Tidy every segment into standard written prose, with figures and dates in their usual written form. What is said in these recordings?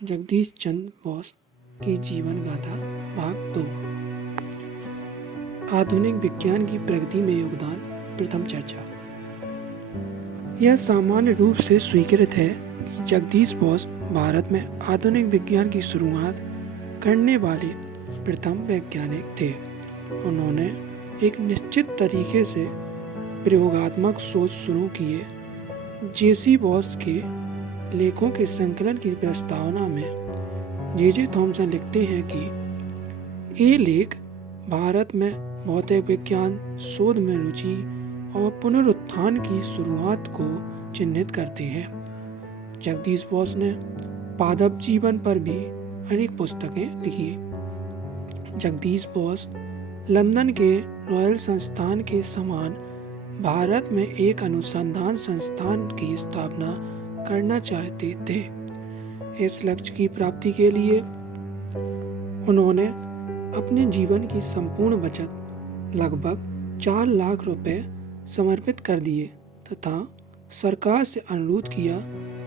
जगदीश चंद्र बोस की जीवन गाथा भाग 2। आधुनिक विज्ञान की प्रगति में योगदान। प्रथम चर्चा। यह सामान्य रूप से स्वीकृत है कि जगदीश बोस भारत में आधुनिक विज्ञान की शुरुआत करने वाले प्रथम वैज्ञानिक थे। उन्होंने एक निश्चित तरीके से प्रयोगात्मक सोच शुरू किए। जेसी बॉस के लेखों के संकलन की प्रस्तावना में जे थॉमसन लिखते हैं कि ये लेख भारत में भौतिक विज्ञान शोध में रुचि और पुनरुत्थान की शुरुआत को चिन्हित करते हैं। जगदीश बोस ने पादप जीवन पर भी अनेक पुस्तकें लिखी। जगदीश बोस लंदन के रॉयल संस्थान के समान भारत में एक अनुसंधान संस्थान की स्थापना करना चाहते थे। इस लक्ष्य की प्राप्ति के लिए उन्होंने अपने जीवन की संपूर्ण बचत लगभग 4 लाख रुपए समर्पित कर दिए तथा सरकार से अनुरोध किया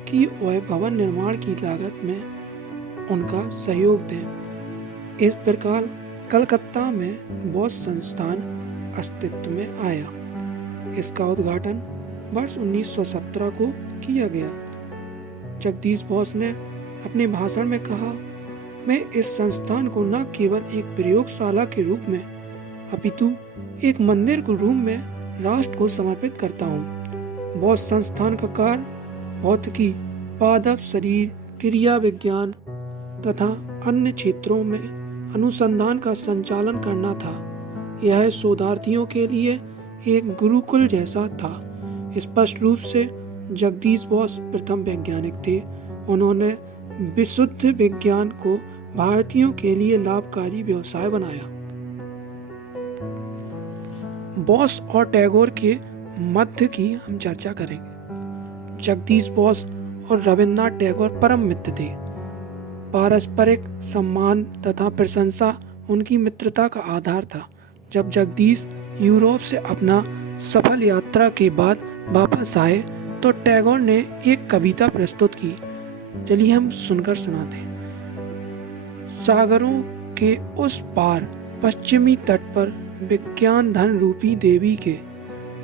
कि वह भवन निर्माण की लागत में उनका सहयोग दें। इस प्रकार कलकत्ता में बोस संस्थान अस्तित्व में आया। इसका उद्घाटन वर्ष 1917 को किया गया। जगदीश बोस ने अपने भाषण में कहा, मैं इस संस्थान को न केवल एक प्रयोगशाला के रूप में अपितु एक मंदिर के रूप में राष्ट्र को समर्पित करता हूँ। बोस संस्थान का कार्य भौतिकी, पादप शरीर, क्रिया विज्ञान तथा अन्य क्षेत्रों में अनुसंधान का संचालन करना था। यह शोधार्थियों के लिए एक गुरुकुल जैसा था। स्पष्ट रूप से जगदीश बोस प्रथम वैज्ञानिक थे। उन्होंने विशुद्ध विज्ञान को भारतीयों के लिए लाभकारी व्यवसाय बनाया। बोस और टैगोर के मध्य की हम चर्चा करेंगे। जगदीश बोस और रविन्द्रनाथ टैगोर परम मित्र थे। पारस्परिक सम्मान तथा प्रशंसा उनकी मित्रता का आधार था। जब जगदीश यूरोप से अपना सफल यात्रा के बाद वापस आए तो टैगोर ने एक कविता प्रस्तुत की। चलिए हम सुनकर सुनाते हैं। सागरों के उस पार पश्चिमी तट पर विज्ञान धन रूपी देवी के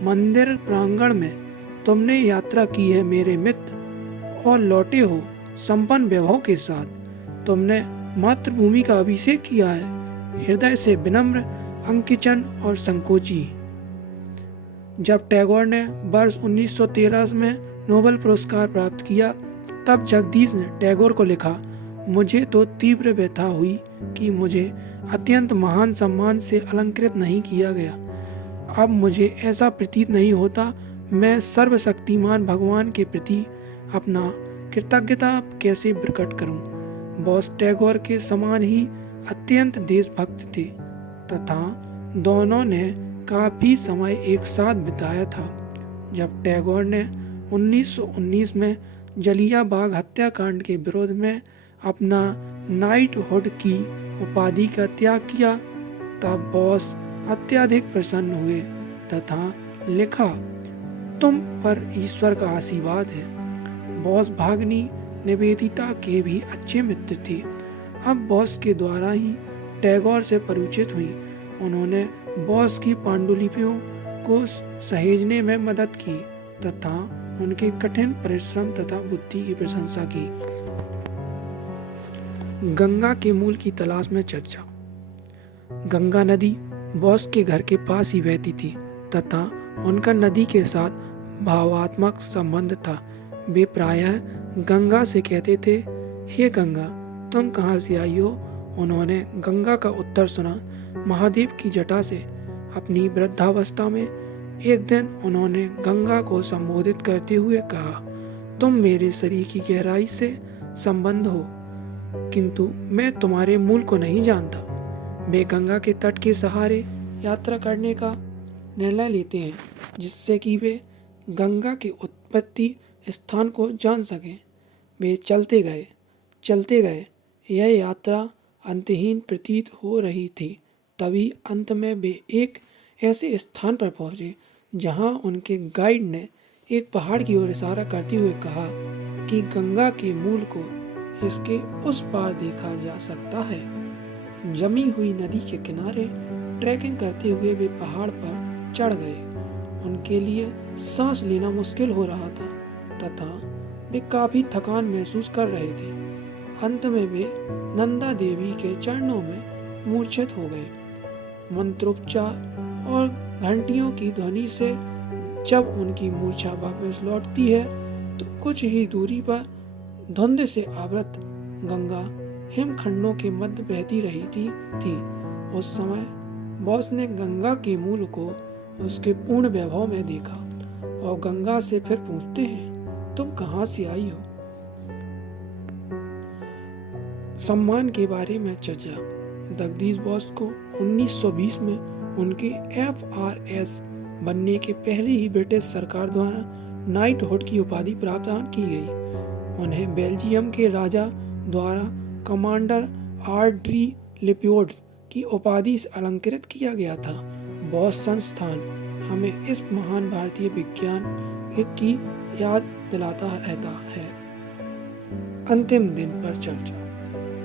मंदिर प्रांगण में तुमने यात्रा की है मेरे मित्र, और लौटे हो संपन्न वैभव के साथ। तुमने मातृभूमि का अभिषेक किया है, हृदय से विनम्र, अंकिचन और संकोची। जब टैगोर ने वर्ष 1913 में नोबेल पुरस्कार प्राप्त किया तब जगदीश ने टैगोर को लिखा, मुझे तो तीव्र व्यथा हुई कि मुझे अत्यंत महान सम्मान से अलंकृत नहीं किया गया। अब मुझे ऐसा प्रतीत नहीं होता मैं सर्वशक्तिमान भगवान के प्रति अपना कृतज्ञता कैसे प्रकट करूं। बोस टैगोर के समान ही अत्यंत देशभक्त थे तथा दोनों ने काफी समय एक साथ बिताया था। जब टैगोर ने 1919 में जलियांवाला हत्याकांड के विरोध में अपना नाइटहुड की उपाधि का त्याग किया तब बोस अत्यधिक प्रसन्न हुए तथा लिखा, तुम पर ईश्वर का आशीर्वाद है। बोस भागनी निवेदिता के भी अच्छे मित्र थे। अब बोस के द्वारा ही टैगोर से परिचित हुई। उन्होंने बोस की पांडुलिपियों को सहेजने में मदद की तथा उनके कठिन परिश्रम तथा बुद्धि की प्रशंसा की। गंगा के मूल की तलाश में चर्चा। गंगा नदी बोस के घर के पास ही बहती थी तथा उनका नदी के साथ भावात्मक संबंध था। वे प्रायः गंगा से कहते थे, हे गंगा, तुम कहाँ से आई हो? उन्होंने गंगा का उत्तर सुना, महादेव की जटा से। अपनी वृद्धावस्था में एक दिन उन्होंने गंगा को संबोधित करते हुए कहा, तुम मेरे शरीर की गहराई से संबंध हो किंतु मैं तुम्हारे मूल को नहीं जानता। वे गंगा के तट के सहारे यात्रा करने का निर्णय लेते हैं जिससे कि वे गंगा के उत्पत्ति स्थान को जान सकें। वे चलते गए। यह यात्रा अंतहीन प्रतीत हो रही थी। तभी अंत में वे एक ऐसे स्थान पर पहुंचे जहां उनके गाइड ने एक पहाड़ की ओर इशारा करते हुए कहा कि गंगा के मूल को इसके उस पार देखा जा सकता है। जमी हुई नदी के किनारे ट्रैकिंग करते हुए वे पहाड़ पर चढ़ गए। उनके लिए सांस लेना मुश्किल हो रहा था तथा वे काफी थकान महसूस कर रहे थे। अंत में वे नंदा देवी के चरणों में मूर्छित हो गए। मंत्रोच्चार और घंटियों की ध्वनि से जब उनकी मूर्छा वापस लौटती है तो कुछ ही दूरी पर धुंध से आवृत गंगा हिमखंडों के मध्य बहती रही थी। उस समय बॉस ने गंगा के मूल को उसके पूर्ण वैभव में देखा और गंगा से फिर पूछते हैं, तुम कहां से आई हो? सम्मान के बारे में चर्चा। जगदीश बोस को 1920 में उनके FRS बनने के पहले ही ब्रिटिश सरकार द्वारा नाइटहुड की उपाधि प्रदान की गई। उन्हें बेल्जियम के राजा द्वारा कमांडर आर्डरी लिपियोड्स की उपाधि से अलंकृत किया गया था। बॉस संस्थान हमें इस महान भारतीय विज्ञान की याद दिलाता रहता है। अंतिम दिन पर चर्चा।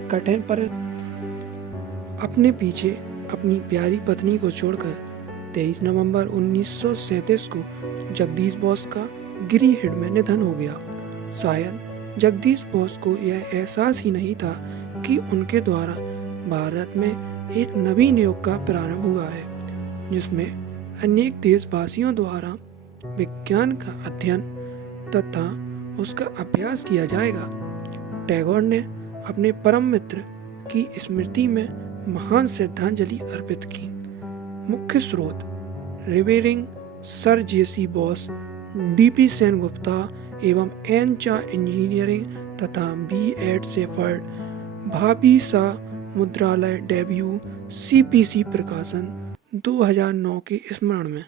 कठिन पर अपने पीछे अपनी प्यारी पत्नी को छोड़कर 23 नवंबर 1937 को जगदीश बोस का गिरिहिड में निधन हो गया। शायद जगदीश बोस को यह एहसास ही नहीं था कि उनके द्वारा भारत में एक नवीन युग का प्रारंभ हुआ है, जिसमें अनेक देशवासियों द्वारा विज्ञान का अध्ययन तथा उसका अभ्यास किया जाएगा। टैगोर ने अपने परम मित्र की स्मृति में महान श्रद्धांजलि अर्पित की। मुख्य स्रोत: रिवेरिंग sir JC boss, DP Sengupta एवं एन चा इंजीनियरिंग तथा B.Ed शेफर्ड, भाभी सा मुद्रालय डेब्यू, CPC प्रकाशन 2009 के स्मरण में।